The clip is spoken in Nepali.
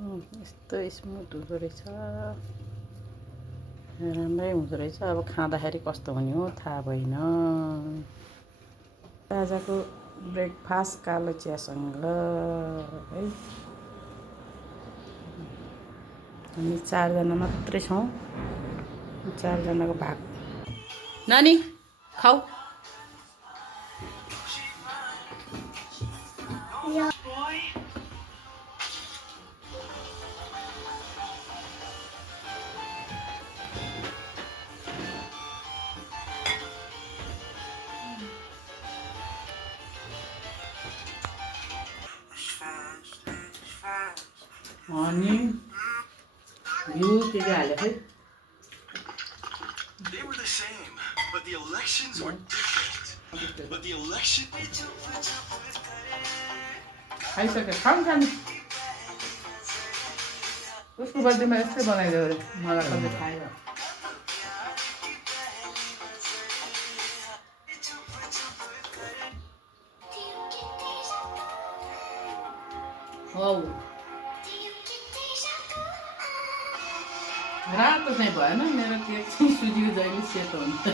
यस्तो स्मुथ हुँदो रहेछ, राम्रै हुँदो रहेछ। अब खाँदाखेरि कस्तो हुने हो थाहा भएन। आजको ब्रेकफास्ट कालो चियासँग है। हामी 4 जना मात्रै छौँ। 4 जनाको भाग। नानी खाऊ। अनि घिउ के के हाल्यो खै? They were the same, but the elections were different. But the election. खाइसक्यो, खाऊँ खानु। उसको बर्थडेमा यस्तै बनाइदियो अरे, मलाई कहिले थाहै भयो। हौ रातो चाहिँ भएन मेरो केक चाहिँ, सुजीको जहिले सेतो हुन्छ।